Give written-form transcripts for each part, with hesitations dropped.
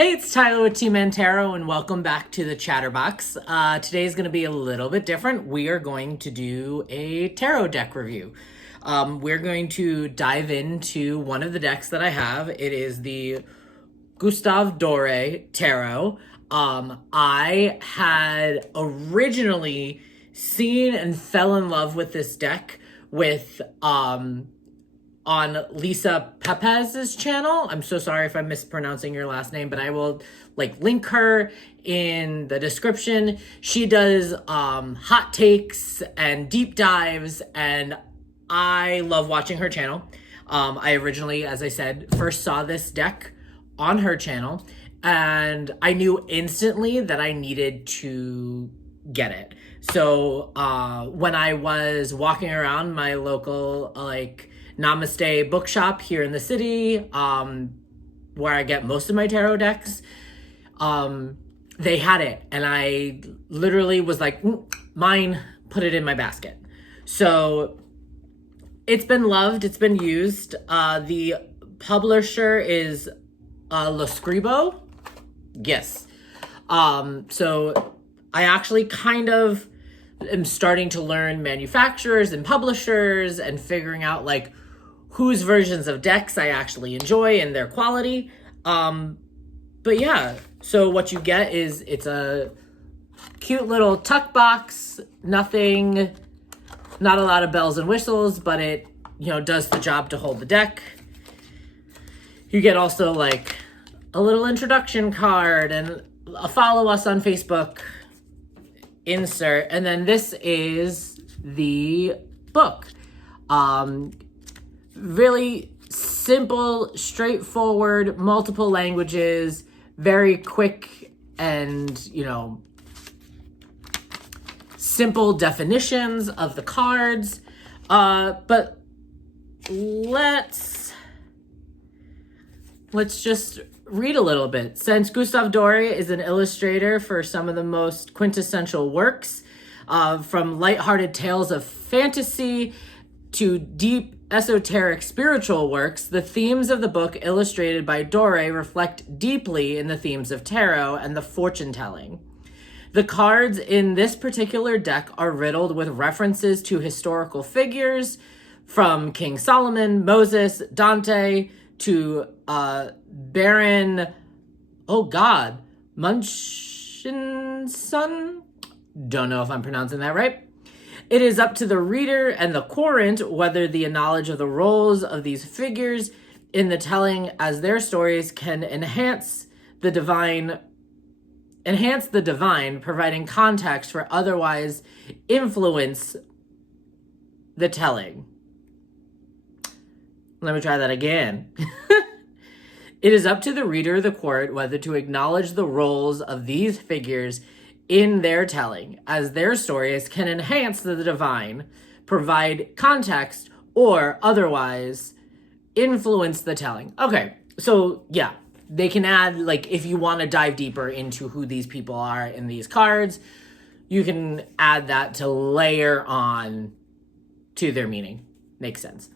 Hey, it's Tyler with T-Mann Tarot, and welcome back to the Chatterbox. Today is going to be a little bit different. We are going to do a tarot deck review. We're going to dive into one of the decks that I have. It is the Gustave Dore Tarot. I had originally seen and fell in love with this deck with on Lisa Pepez's channel. I'm so sorry if I'm mispronouncing your last name, but I will link her in the description. She does hot takes and deep dives, and I love watching her channel. I originally, as I said, first saw this deck on her channel, and I knew instantly that I needed to get it. So when I was walking around my local Namaste bookshop here in the city, where I get most of my tarot decks, they had it, and I literally was like, mine, put it in my basket. So it's been loved, it's been used. The publisher is Lo Scribo. Yes. So I actually kind of am starting to learn manufacturers and publishers and figuring out whose versions of decks I actually enjoy and their quality. But yeah, so what you get is it's a cute little tuck box, not a lot of bells and whistles, but it, does the job to hold the deck. You get also a little introduction card and a follow us on Facebook insert, and then this is the book. Really simple, straightforward, multiple languages, very quick and, simple definitions of the cards. But let's just read a little bit. Since Gustave Dore is an illustrator for some of the most quintessential works, from lighthearted tales of fantasy to deep esoteric spiritual works, the themes of the book illustrated by Dore reflect deeply in the themes of tarot and the fortune telling. The cards in this particular deck are riddled with references to historical figures, from King Solomon, Moses, Dante, to Baron, Munchausen? Don't know if I'm pronouncing that right. It is up to the reader and the querent whether the knowledge of the roles of these figures in the telling as their stories can enhance the divine, providing context for otherwise influence the telling. Let me try that again. It is up to the reader or the querent whether to acknowledge the roles of these figures in their telling, as their stories can enhance the divine, provide context, or otherwise influence the telling. Okay, so yeah, they can add, if you want to dive deeper into who these people are in these cards, you can add that to layer on to their meaning. Makes sense.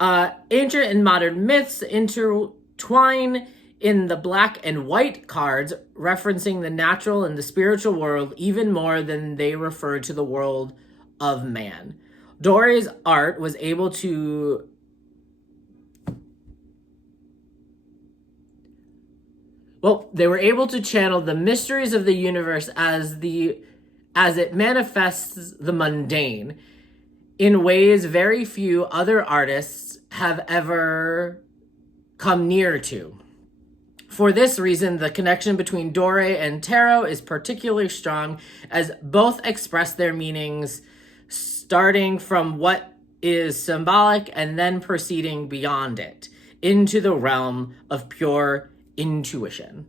Ancient and modern myths intertwine in the black and white cards, referencing the natural and the spiritual world even more than they refer to the world of man. Dore's art was able to they were able to channel the mysteries of the universe as it manifests the mundane in ways very few other artists have ever come near to. For this reason, the connection between Dore and tarot is particularly strong, as both express their meanings starting from what is symbolic and then proceeding beyond it into the realm of pure intuition.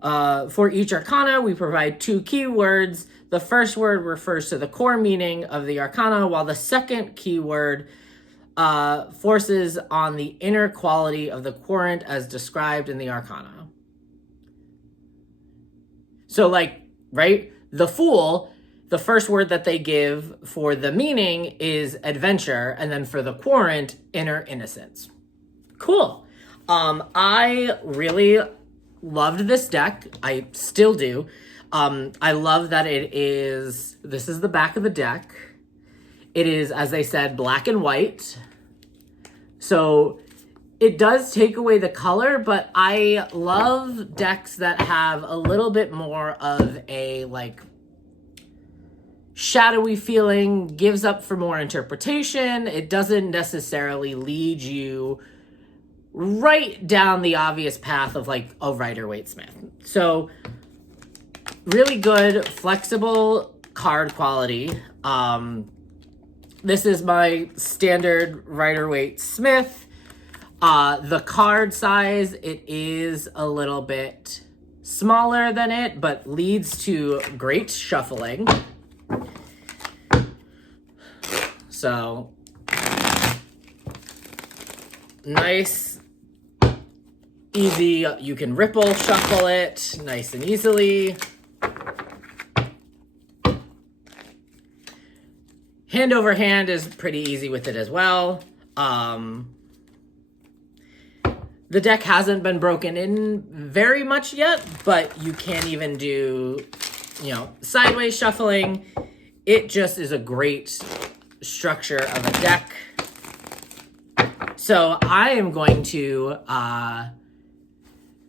For each arcana, we provide 2 keywords. The first word refers to the core meaning of the arcana, while the second keyword forces on the inner quality of the querent as described in the arcana. So the Fool, the first word that they give for the meaning is adventure, and then for the querent, inner innocence. Cool. I really loved this deck. I still do. I love that this is the back of the deck. It is, as I said, black and white. So it does take away the color, but I love decks that have a little bit more of a like shadowy feeling, gives up for more interpretation. It doesn't necessarily lead you right down the obvious path of like a Rider-Waite-Smith. So really good, flexible card quality. This is my standard Rider-Waite-Smith. The card size, it is a little bit smaller than it, but leads to great shuffling. So, nice, easy. You can ripple shuffle it nice and easily. Hand over hand is pretty easy with it as well. The deck hasn't been broken in very much yet, but you can even do, sideways shuffling. It just is a great structure of a deck. So I am going to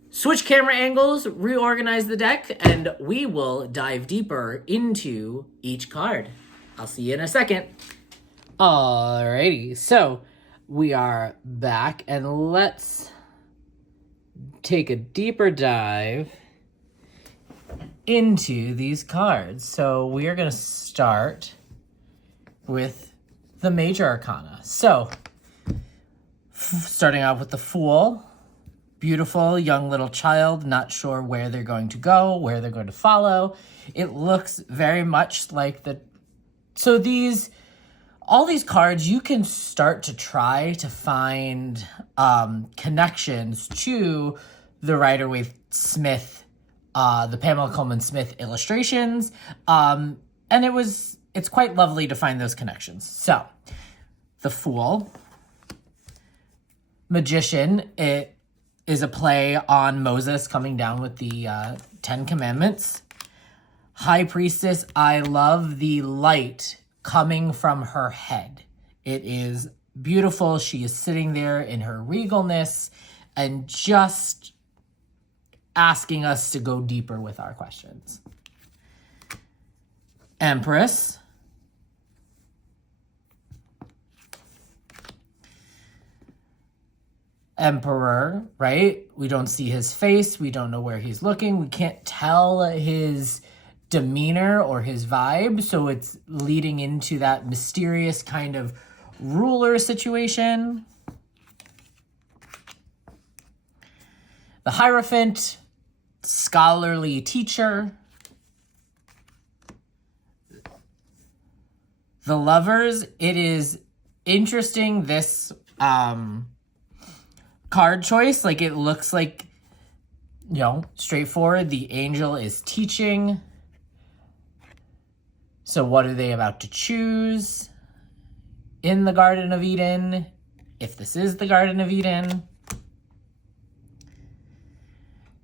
switch camera angles, reorganize the deck, and we will dive deeper into each card. I'll see you in a second. Alrighty, so we are back, and let's take a deeper dive into these cards. So we are going to start with the Major Arcana. So starting out with the Fool. Beautiful young little child, not sure where they're going to go, where they're going to follow. It looks very much like so all these cards, you can start to try to find connections to the Rider-Waite-Smith, the Pamela Coleman-Smith illustrations. And it's quite lovely to find those connections. So, the Fool. Magician, it is a play on Moses coming down with the 10 Commandments. High Priestess, I love the light coming from her head. It is beautiful. She is sitting there in her regalness and just asking us to go deeper with our questions. Empress. Emperor, right? We don't see his face. We don't know where he's looking. We can't tell his demeanor or his vibe. So it's leading into that mysterious kind of ruler situation. The Hierophant, scholarly teacher. The Lovers, it is interesting, this card choice. Like, it looks like, straightforward. The angel is teaching. So what are they about to choose in the Garden of Eden? If this is the Garden of Eden.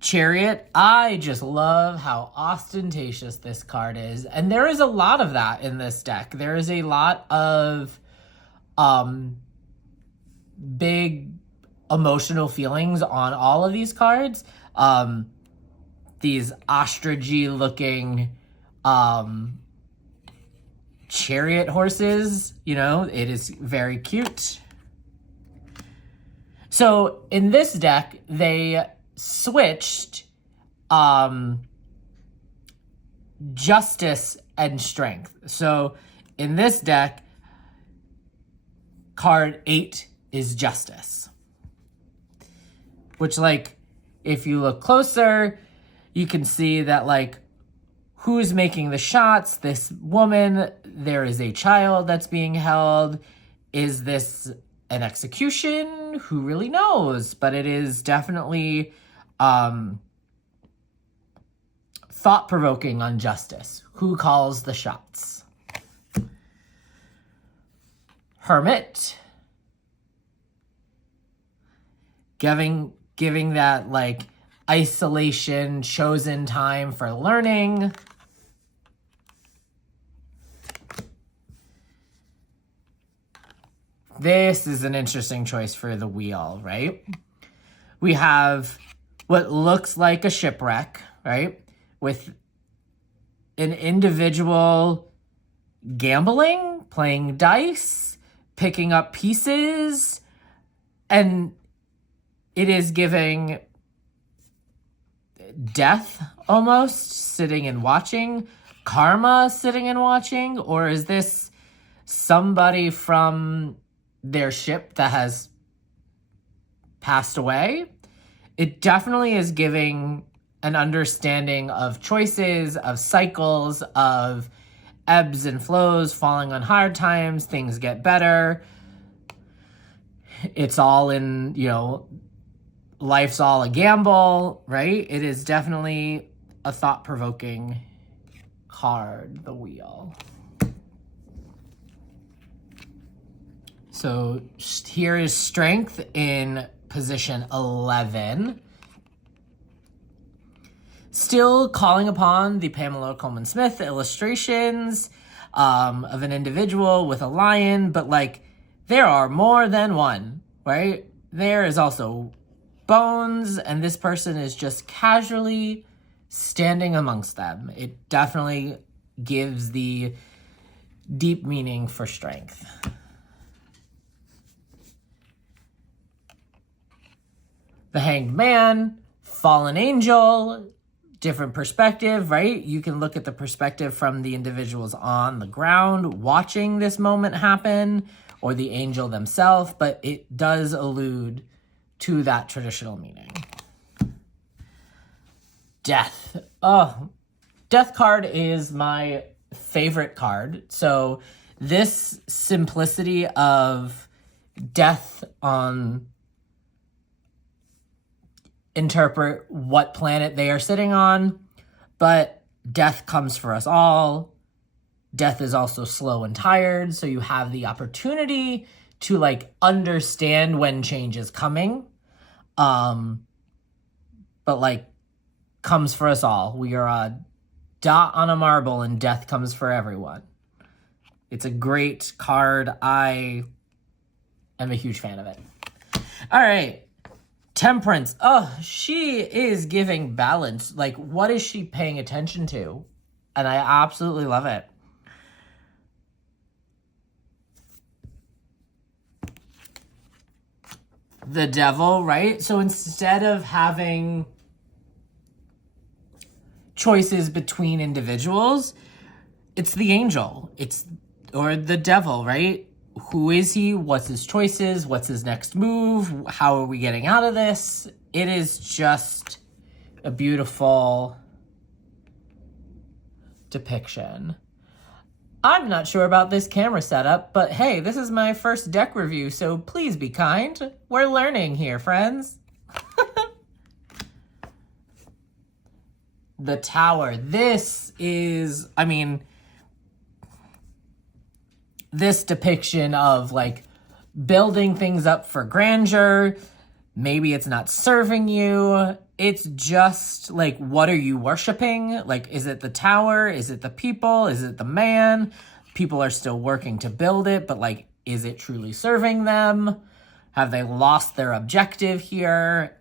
Chariot, I just love how ostentatious this card is. And there is a lot of that in this deck. There is a lot of big emotional feelings on all of these cards. These ostrichy looking chariot horses, it is very cute. So in this deck, they switched justice and strength. So in this deck, card 8 is justice. Which, if you look closer, you can see that, who's making the shots? This woman. There is a child that's being held. Is this an execution? Who really knows? But it is definitely thought-provoking on justice. Who calls the shots? Hermit. Giving that, isolation, chosen time for learning. This is an interesting choice for the wheel, right? We have what looks like a shipwreck, right? With an individual gambling, playing dice, picking up pieces, and it is giving death almost, sitting and watching, karma sitting and watching, or is this somebody from their ship that has passed away? It definitely is giving an understanding of choices, of cycles, of ebbs and flows, falling on hard times, things get better. It's all in, life's all a gamble, right? It is definitely a thought-provoking card, the wheel. So here is strength in position 11. Still calling upon the Pamela Coleman Smith illustrations of an individual with a lion, but there are more than one, right? There is also bones, and this person is just casually standing amongst them. It definitely gives the deep meaning for strength. The Hanged Man, Fallen Angel, different perspective, right? You can look at the perspective from the individuals on the ground watching this moment happen, or the angel themselves, but it does allude to that traditional meaning. Death. Oh, Death card is my favorite card. So this simplicity of death on interpret what planet they are sitting on, but death comes for us all. Death is also slow and tired, so you have the opportunity to understand when change is coming. But comes for us all. We are a dot on a marble and death comes for everyone. It's a great card. I am a huge fan of it. All right. Temperance. Oh, she is giving balance. What is she paying attention to? And I absolutely love it. The Devil, right? So instead of having choices between individuals, it's the angel. Or the devil, right? Who is he? What's his choices? What's his next move? How are we getting out of this? It is just a beautiful depiction. I'm not sure about this camera setup, but hey, this is my first deck review, so please be kind. We're learning here, friends. The Tower. This is, this depiction of building things up for grandeur. Maybe it's not serving you. It's just what are you worshiping? Is it the tower? Is it the people? Is it the man? People are still working to build it, but is it truly serving them? Have they lost their objective here?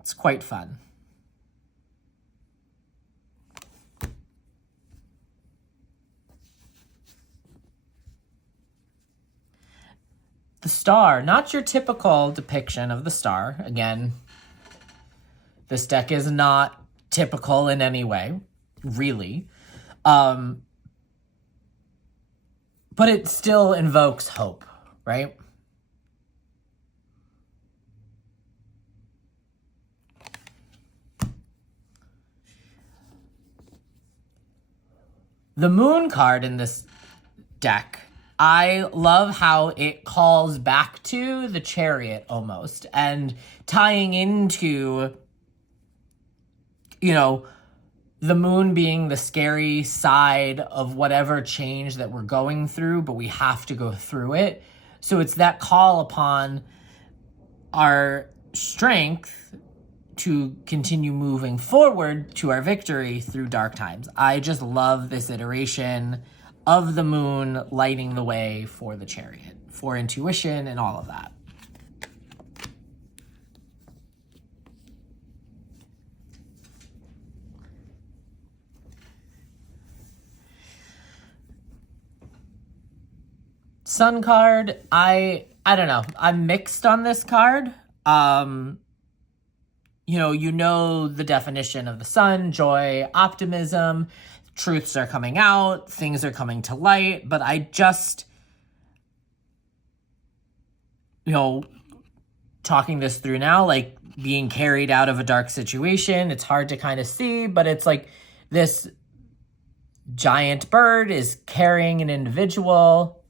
It's quite fun. The Star, not your typical depiction of the star. Again, this deck is not typical in any way, really. But it still invokes hope, right? The Moon card in this deck, I love how it calls back to the Chariot almost, and tying into, the moon being the scary side of whatever change that we're going through, but we have to go through it. So it's that call upon our strength to continue moving forward to our victory through dark times. I just love this iteration of the moon lighting the way for the chariot, for intuition and all of that. Sun card, I don't know. I'm mixed on this card. You know the definition of the sun: joy, optimism, truths are coming out, things are coming to light, but I just, talking this through now, like being carried out of a dark situation, it's hard to kind of see, but it's like this giant bird is carrying an individual.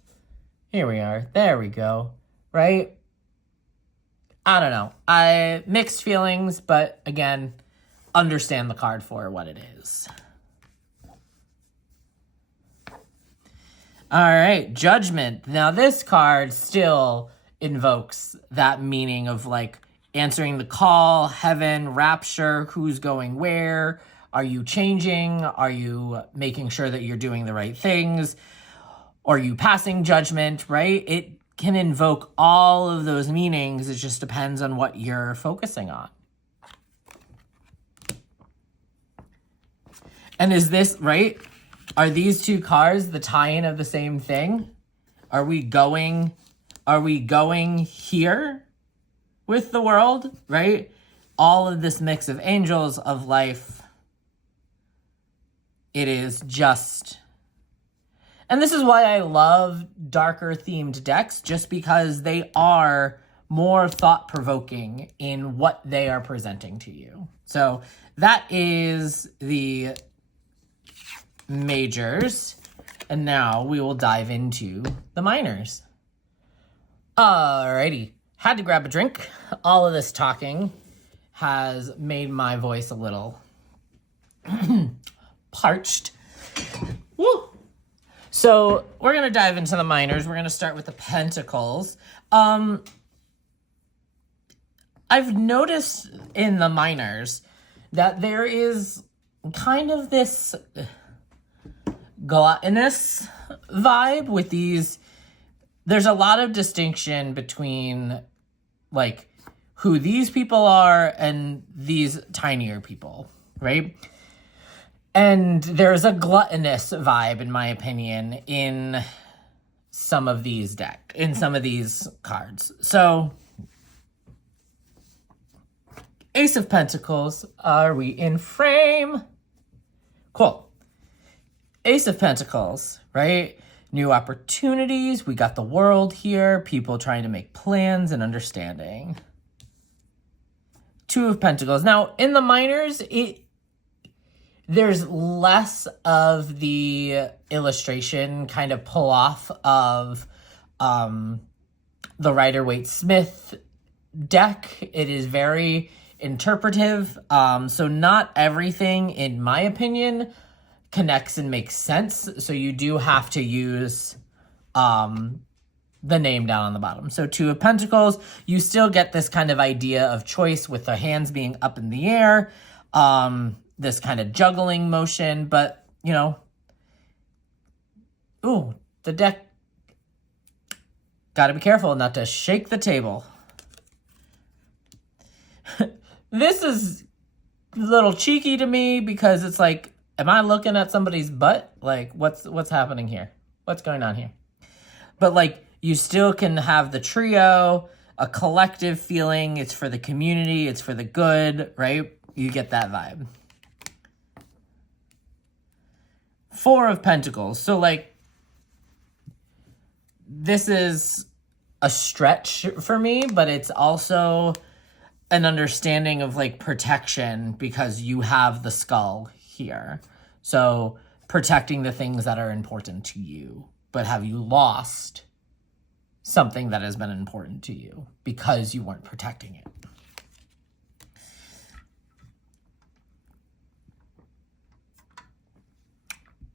Here we are. There we go. Right? I don't know. I mixed feelings, but again, understand the card for what it is. All right, Judgment. Now this card still invokes that meaning of like answering the call, heaven, rapture, who's going where, are you changing, are you making sure that you're doing the right things, are you passing judgment, right? It can invoke all of those meanings. It just depends on what you're focusing on. And is this, right? Are these two cards the tie-in of the same thing? Are we going here with the world, right? All of this mix of angels, of life, it is just... And this is why I love darker themed decks, just because they are more thought-provoking in what they are presenting to you. So that is the majors. And now we will dive into the minors. Alrighty. Had to grab a drink. All of this talking has made my voice a little parched. Woo! So we're going to dive into the minors. We're going to start with the pentacles. I've noticed in the minors that there is kind of this gluttonous vibe with these. There's a lot of distinction between like who these people are and these tinier people, right? And there's a gluttonous vibe, in my opinion, in some of these cards. So, Ace of Pentacles, are we in frame? Cool. Ace of Pentacles, right? New opportunities. We got the world here. People trying to make plans and understanding. Two of Pentacles. Now, in the minors, there's less of the illustration kind of pull off of the Rider-Waite-Smith deck. It is very interpretive. So not everything, in my opinion, connects and makes sense. So you do have to use the name down on the bottom. So Two of Pentacles, you still get this kind of idea of choice with the hands being up in the air. This kind of juggling motion, but, ooh, the deck, gotta be careful not to shake the table. This is a little cheeky to me because it's like, am I looking at somebody's butt? Like, what's happening here? What's going on here? But like, you still can have the trio, a collective feeling. It's for the community. It's for the good, right? You get that vibe. Four of Pentacles. So, like, this is a stretch for me, but it's also an understanding of, like, protection because you have the skull here. So, protecting the things that are important to you. But have you lost something that has been important to you because you weren't protecting it?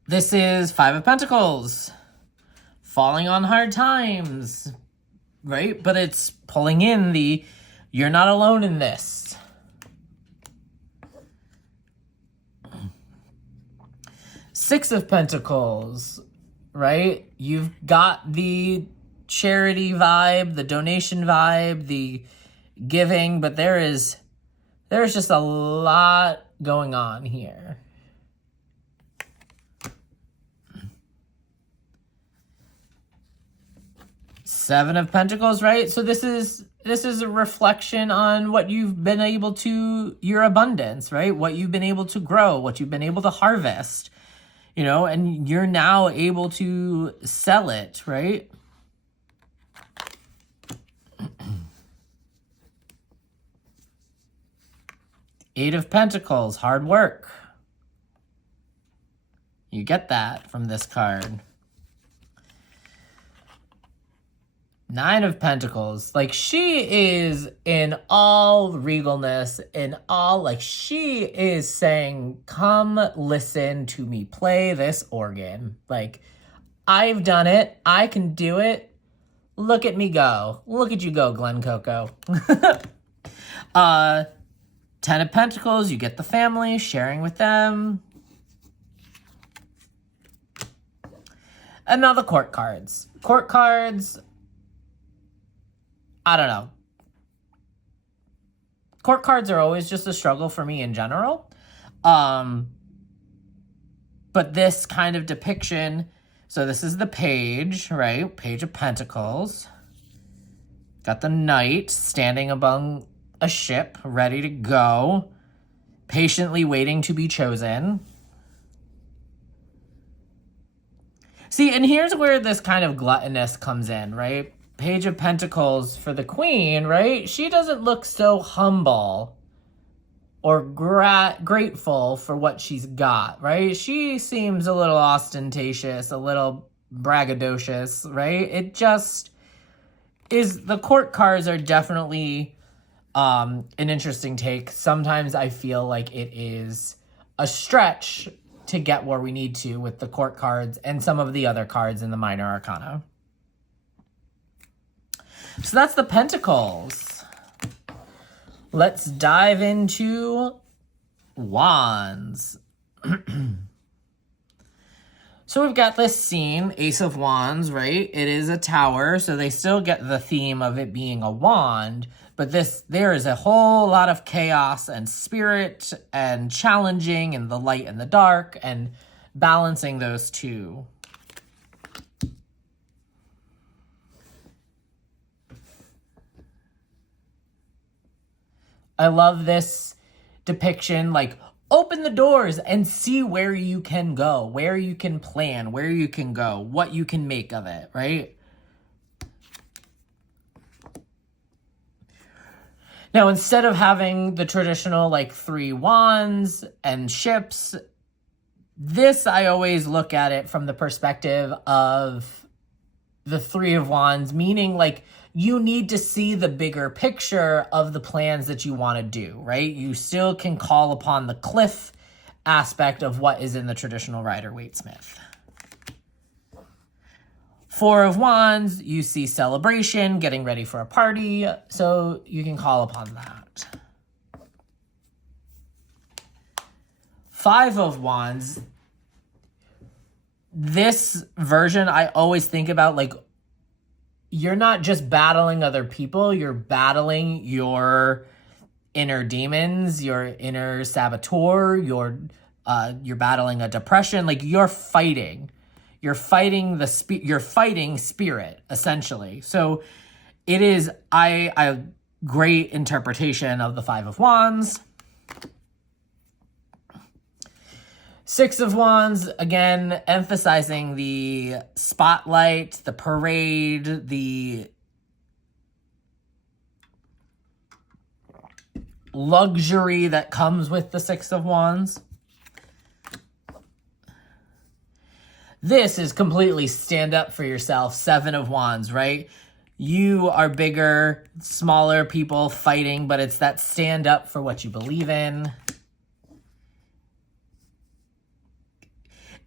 This is Five of Pentacles, falling on hard times, right? But it's pulling in the You're not alone in this. Six of Pentacles, right? You've got the charity vibe, the donation vibe, the giving, but there's just a lot going on here. Seven of Pentacles, right? So this is a reflection on what you've been able to, your abundance, right? What you've been able to grow, what you've been able to harvest, you know, and you're now able to sell it, right? Eight of Pentacles, hard work. You get that from this card. Nine of Pentacles, like she is in all regalness, in all, like she is saying, come listen to me play this organ. Like, I've done it. I can do it. Look at me go. Look at you go, Glen Coco. 10 of Pentacles, you get the family, sharing with them. And now the court cards. Court cards, I don't know. Court cards are always just a struggle for me in general. But this kind of depiction, so this is the page, right? Page of Pentacles. Got the knight standing among a ship, ready to go, patiently waiting to be chosen. See, and here's where this kind of gluttonous comes in, right? Page of Pentacles for the queen, right? She doesn't look so humble or grateful for what she's got, right? She seems a little ostentatious, a little braggadocious, right? It just is, the court cards are definitely an interesting take. Sometimes I feel like it is a stretch to get where we need to with the court cards and some of the other cards in the minor arcana. So that's the Pentacles. Let's dive into Wands. So we've got this scene, Ace of Wands, right? It is a tower, so they still get the theme of it being a wand, but there is a whole lot of chaos and spirit and challenging and the light and the dark and balancing those two. I love this depiction, like, open the doors and see where you can go, where you can plan, where you can go, what you can make of it, right? Now, instead of having the traditional, like, 3 wands and ships, this, I always look at it from the perspective of the 3 of wands, meaning, like, you need to see the bigger picture of the plans that you want to do, right? You still can call upon the cliff aspect of what is in the traditional Rider-Waite-Smith. 4 of wands, you see celebration, getting ready for a party, so you can call upon that. 5 of wands, this version I always think about, like, you're not just battling other people, you're battling your inner demons, your inner saboteur, you're battling a depression, like you're fighting spirit, essentially. So it is a great interpretation of the 5 of wands. 6 of wands, again, emphasizing the spotlight, the parade, the luxury that comes with the 6 of wands. This is completely stand up for yourself, 7 of wands, right? You are bigger, smaller people fighting, but it's that stand up for what you believe in.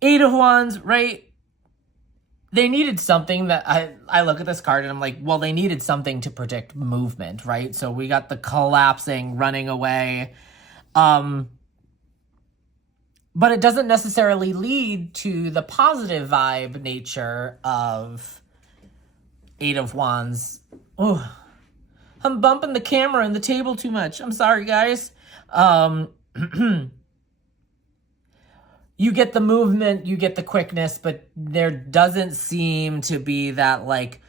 8 of wands, right? they needed something that I look at this card and I'm like, well, they needed something to predict movement, right? So we got the collapsing, running away. But it doesn't necessarily lead to the positive vibe nature of Eight of Wands. Oh, I'm bumping the camera and the table too much. I'm sorry, guys. You get the movement, you get the quickness, but there doesn't seem to be that, like,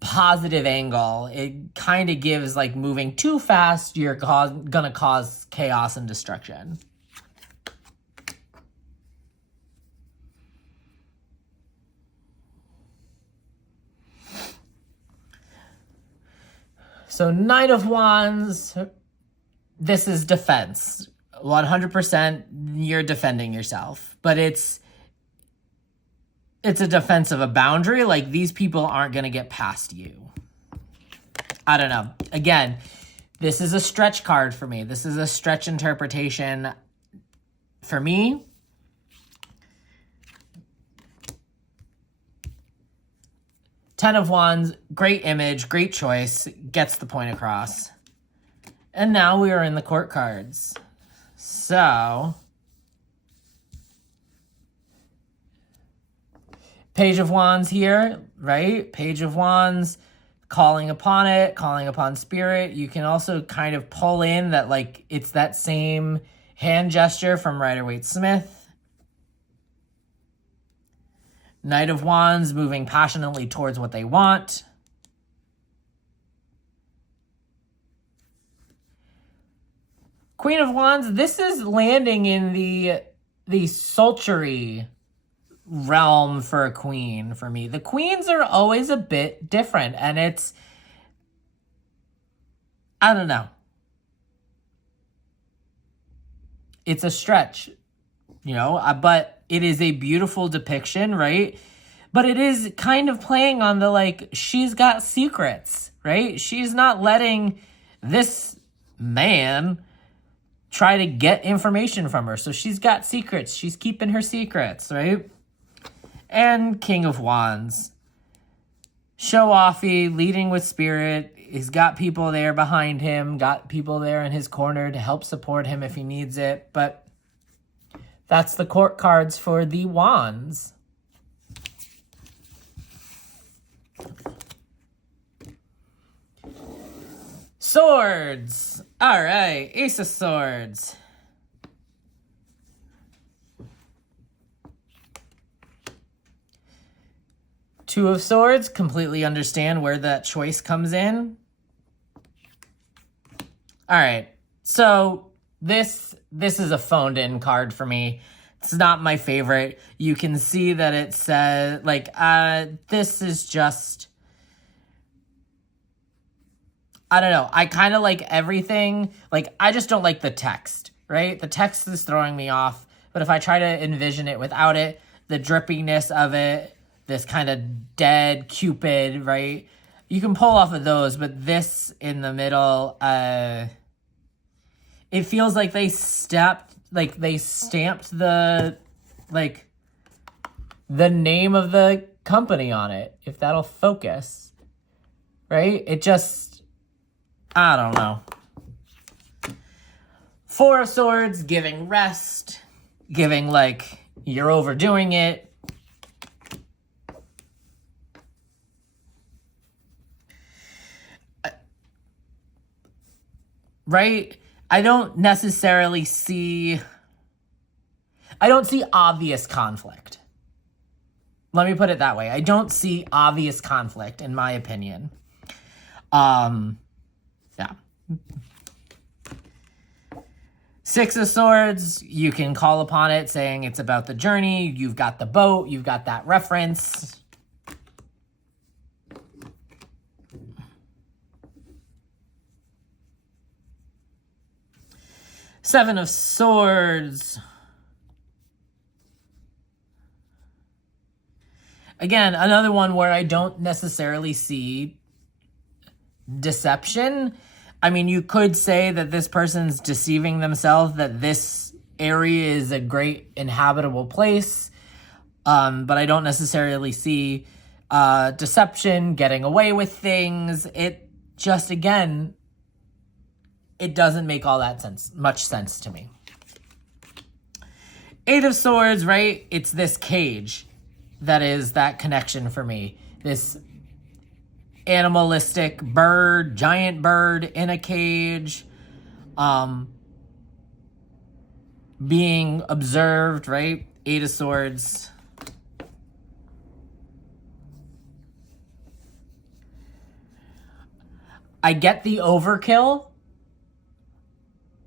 positive angle. It kind of gives, like, moving too fast, you're gonna cause chaos and destruction. So Knight of Wands, this is defense. 100% you're defending yourself. But it's a defense of a boundary. Like, these people aren't going to get past you. I don't know. Again, this is a stretch card for me. This is a stretch interpretation for me. Ten of Wands, great image, great choice, gets the point across. And now we are in the court cards. So, Page of Wands here, right? Page of Wands, calling upon it, calling upon spirit. You can also kind of pull in that, like, it's that same hand gesture from Rider-Waite-Smith. Knight of Wands, moving passionately towards what they want. Queen of Wands, this is landing in the sultry realm for a queen for me. The queens are always a bit different, and it's, I don't know. It's a stretch, you know, but it is a beautiful depiction, right? But it is kind of playing on the, like, she's got secrets, right? She's not letting this man try to get information from her. So she's got secrets. She's keeping her secrets, right? And King of Wands. Show-offy, leading with spirit. He's got people there behind him, got people there in his corner to help support him if he needs it. But that's the court cards for the Wands. Swords. All right, Ace of Swords. Two of Swords, completely understand where that choice comes in. All right, so this is a phoned-in card for me. It's not my favorite. You can see that it says, like, this is just, I don't know. I kind of like everything. Like, I just don't like the text, right? The text is throwing me off. But if I try to envision it without it, the drippiness of it, this kind of dead Cupid, right? You can pull off of those, but this in the middle, it feels like they stamped the, like, the name of the company on it, if that'll focus, right? It just, I don't know. Four of Swords, giving rest, giving, like, you're overdoing it. Right? I don't see obvious conflict. Let me put it that way. I don't see obvious conflict, in my opinion. Yeah. Six of Swords, you can call upon it saying it's about the journey. You've got the boat. You've got that reference. Seven of Swords. Again, another one where I don't necessarily see deception. I mean, you could say that this person's deceiving themselves, that this area is a great inhabitable place. But I don't necessarily see deception, getting away with things. It just, again, it doesn't make all that much sense to me. Eight of Swords, right? It's this cage that is that connection for me. This animalistic bird, giant bird in a cage, being observed, right? Eight of Swords. I get the overkill.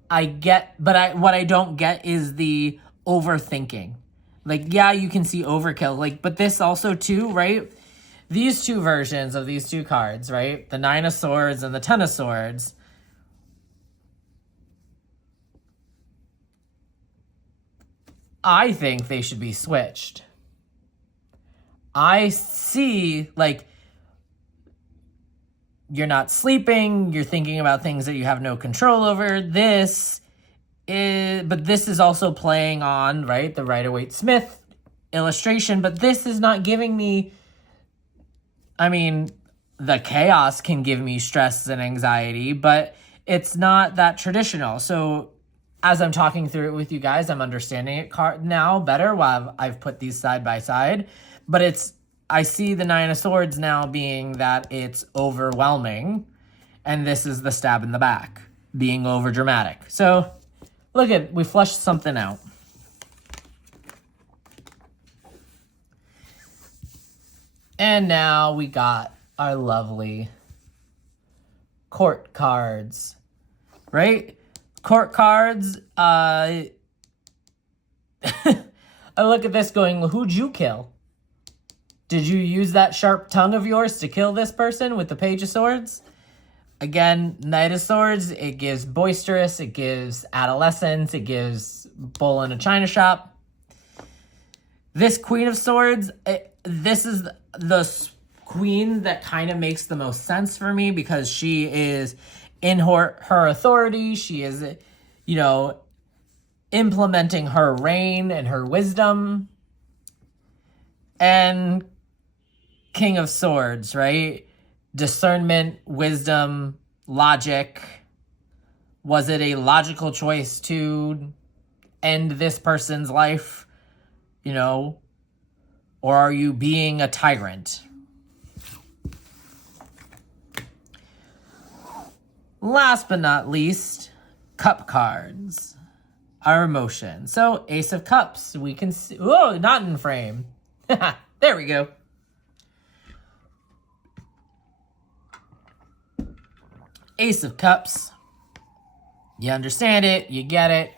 But what I don't get is the overthinking. Like, yeah, you can see overkill. Like, but this also too, right? These two versions of these two cards, right? The Nine of Swords and the Ten of Swords. I think they should be switched. I see, like, you're not sleeping, you're thinking about things that you have no control over. But this is also playing on, right, the Rider-Waite-Smith illustration, but this is not giving me, I mean, the chaos can give me stress and anxiety, but it's not that traditional. So as I'm talking through it with you guys, I'm understanding it now better while I've put these side by side, but I see the Nine of Swords now being that it's overwhelming, and this is the stab in the back, being over dramatic. So, we flushed something out. And now we got our lovely court cards, right? Court cards, I look at this going, who'd you kill? Did you use that sharp tongue of yours to kill this person with the Page of Swords? Again, Knight of Swords, it gives boisterous, it gives adolescence, it gives bull in a china shop. This Queen of Swords, this is the queen that kind of makes the most sense for me because she is in her authority. She is, implementing her reign and her wisdom. And King of Swords, right? Discernment, wisdom, logic. Was it a logical choice to end this person's life? Or are you being a tyrant? Last but not least, cup cards. Our emotions. So, Ace of Cups. We can see... Oh, not in frame. There we go. Ace of Cups. You understand it. You get it.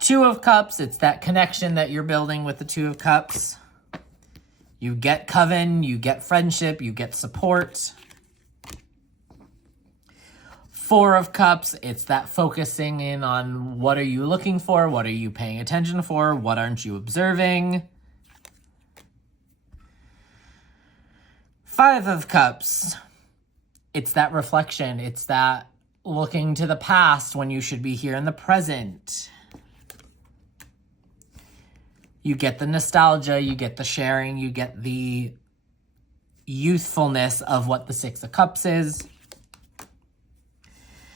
Two of Cups. It's that connection that you're building with the Two of Cups. You get coven. You get friendship. You get support. Four of Cups. It's that focusing in on what are you looking for? What are you paying attention for? What aren't you observing? Five of Cups. It's that reflection. It's that looking to the past when you should be here in the present. You get the nostalgia, you get the sharing, you get the youthfulness of what the Six of Cups is.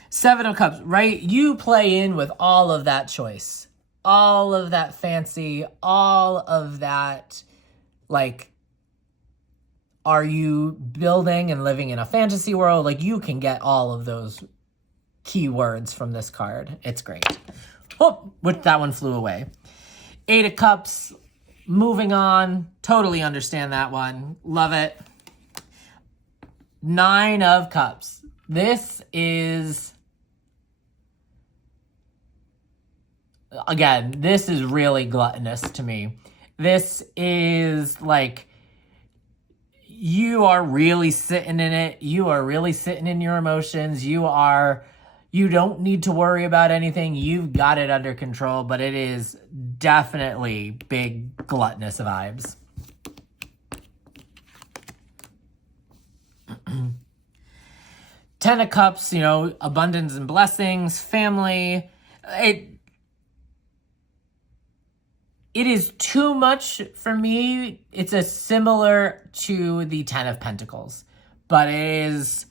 Seven of Cups, right? You play in with all of that choice. All of that fancy, all of that, are you building and living in a fantasy world? You can get all of those keywords from this card. It's great. Oh, that one flew away. Eight of Cups, moving on. Totally understand that one. Love it. Nine of Cups. This is... Again, this is really gluttonous to me. This is you are really sitting in it. You are really sitting in your emotions. You don't need to worry about anything. You've got it under control, but it is definitely big gluttonous vibes. Ten of Cups, abundance and blessings, family. it is too much for me. It's a similar to the Ten of Pentacles, but it is,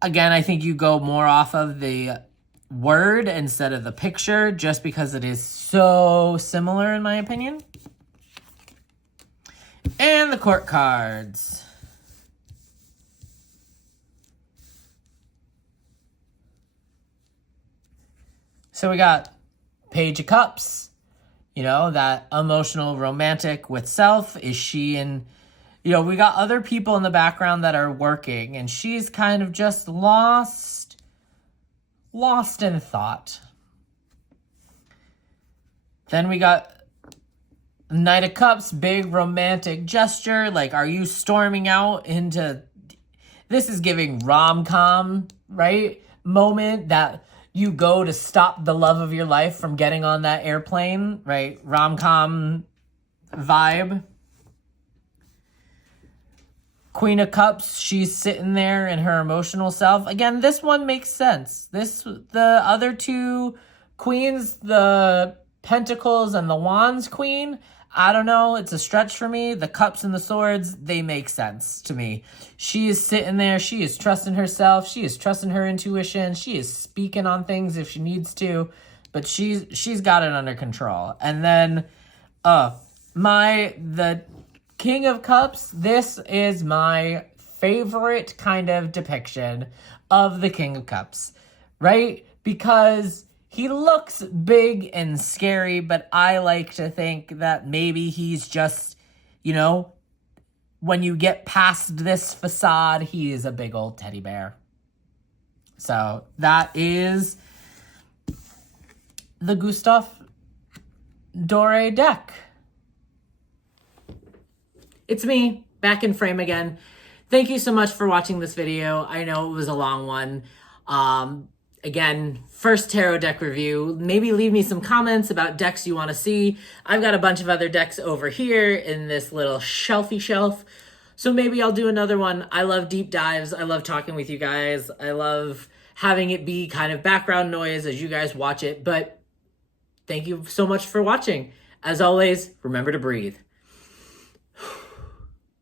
again, I think you go more off of the word instead of the picture, just because it is so similar in my opinion. And the court cards. So we got Page of Cups, you know, that emotional romantic with self. Is she in, you know, we got other people in the background that are working, and she's kind of just lost in thought. Then we got Knight of Cups, big romantic gesture. Like, are you storming out into, this is giving rom-com, right? Moment that you go to stop the love of your life from getting on that airplane, right? Rom-com vibe. Queen of Cups, she's sitting there in her emotional self. Again, this one makes sense. The other two queens, the Pentacles and the Wands queen, I don't know, it's a stretch for me. The Cups and the Swords, they make sense to me. She is sitting there, she is trusting herself, she is trusting her intuition, she is speaking on things if she needs to, but she's got it under control. And then the King of Cups, this is my favorite kind of depiction of the King of Cups, right? Because he looks big and scary, but I like to think that maybe he's just, you know, when you get past this facade, he is a big old teddy bear. So that is the Gustave Dore deck. It's me, back in frame again. Thank you so much for watching this video. I know it was a long one. Again, first tarot deck review. Maybe leave me some comments about decks you want to see. I've got a bunch of other decks over here in this little shelfy shelf. So maybe I'll do another one. I love deep dives. I love talking with you guys. I love having it be kind of background noise as you guys watch it. But thank you so much for watching. As always, remember to breathe.